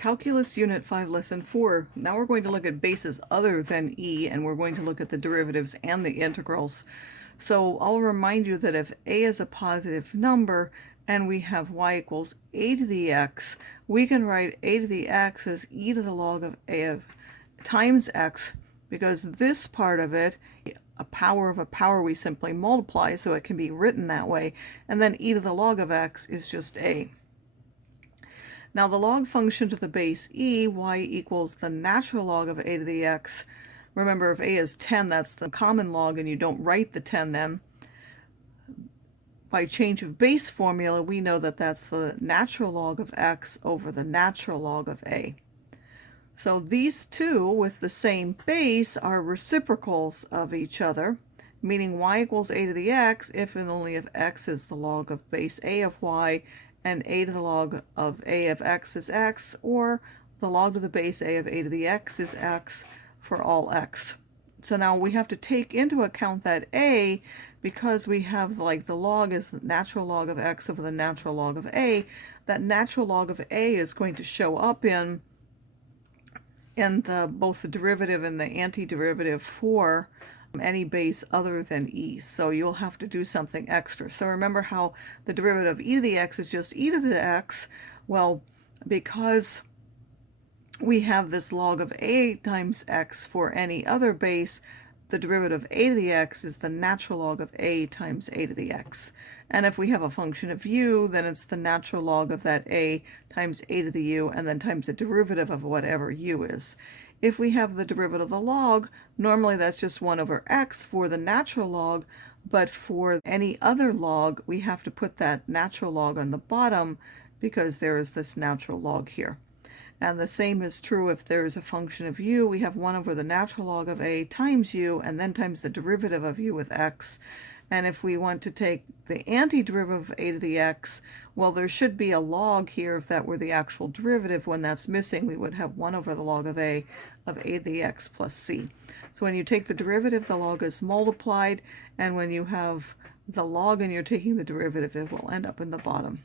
Calculus Unit 5, Lesson 4. Now we're going to look at bases other than e, and we're going to look at the derivatives and the integrals. So I'll remind you that if a is a positive number and we have y equals a to the x, we can write a to the x as e to the log of a of times x, because this part of it, a power we simply multiply, so it can be written that way, and then e to the log of x is just a. Now the log function to the base e, y equals the natural log of a to the x. Remember, if a is 10, that's the common log, and you don't write the 10 then. By change of base formula, we know that that's the natural log of x over the natural log of a. So these two with the same base are reciprocals of each other, meaning y equals a to the x if and only if x is the log of base a of y, and a to the log of a of x is x, or the log to the base a of a to the x is x for all x. So now we have to take into account that a, because we have like the log is the natural log of x over the natural log of a, that natural log of a is going to show up in both the derivative and the antiderivative for any base other than e. So you'll have to do something extra. So remember how the derivative of e to the x is just e to the x. Well, because we have this log of a times x for any other base, the derivative of a to the x is the natural log of a times a to the x. And if we have a function of u, then it's the natural log of that a times a to the u, and then times the derivative of whatever u is. If we have the derivative of the log, normally that's just 1 over x for the natural log, but for any other log, we have to put that natural log on the bottom because there is this natural log here. And the same is true if there is a function of u. We have 1 over the natural log of a times u, and then times the derivative of u with x. And if we want to take the antiderivative of a to the x, well, there should be a log here if that were the actual derivative. When that's missing, we would have 1 over the log of a to the x plus c. So when you take the derivative, the log is multiplied, and when you have the log and you're taking the derivative, it will end up in the bottom.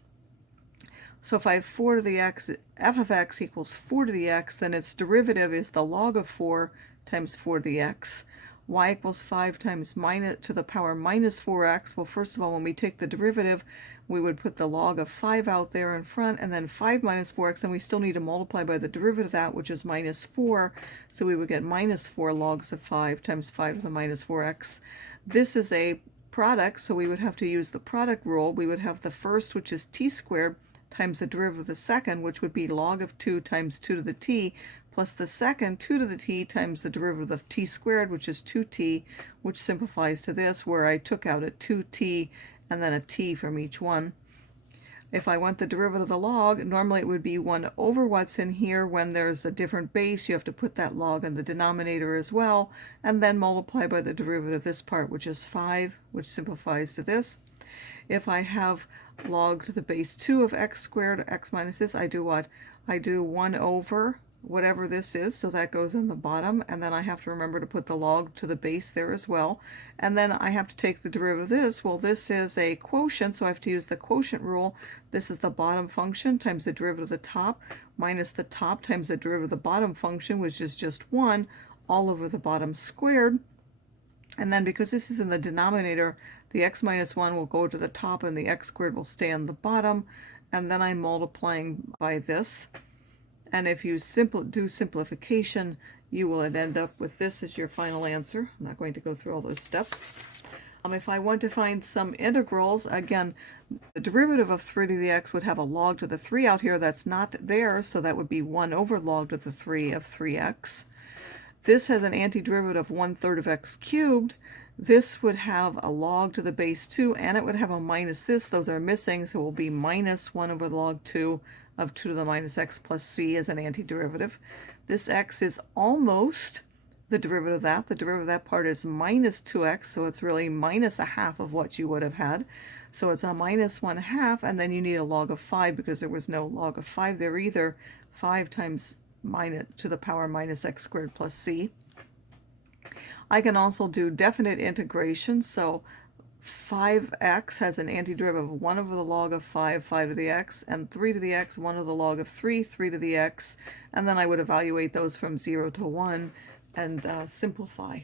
So if I have 4 to the x, f of x equals 4 to the x, then its derivative is the log of 4 times 4 to the x. Y equals 5 times minus to the power minus 4x. Well, first of all, when we take the derivative, we would put the log of 5 out there in front, and then 5 minus 4x, and we still need to multiply by the derivative of that, which is minus 4. So we would get minus 4 logs of 5 times 5 to the minus 4x. This is a product, so we would have to use the product rule. We would have the first, which is t squared, times the derivative of the second, which would be log of 2 times 2 to the t, plus the second 2 to the t times the derivative of t squared, which is 2t, which simplifies to this, where I took out a 2t and then a t from each one. If I want the derivative of the log, normally it would be 1 over what's in here. When there's a different base, you have to put that log in the denominator as well, and then multiply by the derivative of this part, which is 5, which simplifies to this. If I have log to the base 2 of x squared, x minus this, I do what? I do 1 over whatever this is, so that goes in the bottom, and then I have to remember to put the log to the base there as well. And then I have to take the derivative of this. Well, this is a quotient, so I have to use the quotient rule. This is the bottom function times the derivative of the top, minus the top times the derivative of the bottom function, which is just 1, all over the bottom squared. And then because this is in the denominator, the x minus 1 will go to the top and the x squared will stay on the bottom. And then I'm multiplying by this. And if you do simplification, you will end up with this as your final answer. I'm not going to go through all those steps. If I want to find some integrals, again, the derivative of 3 to the x would have a log to the 3 out here. That's not there, so that would be 1 over log to the 3 of 3x. This has an antiderivative of 1/3 of x cubed. This would have a log to the base 2, and it would have a minus this. Those are missing, so it will be minus 1 over log 2 of 2 to the minus x plus c as an antiderivative. This x is almost the derivative of that. The derivative of that part is minus 2x, so it's really minus a half of what you would have had. So it's a minus 1/2, and then you need a log of 5 because there was no log of 5 there either. 5 times minus to the power minus x squared plus c. I can also do definite integration, so 5x has an antiderivative of 1 over the log of 5, 5 to the x, and 3 to the x, 1 over the log of 3, 3 to the x, and then I would evaluate those from 0 to 1 and simplify.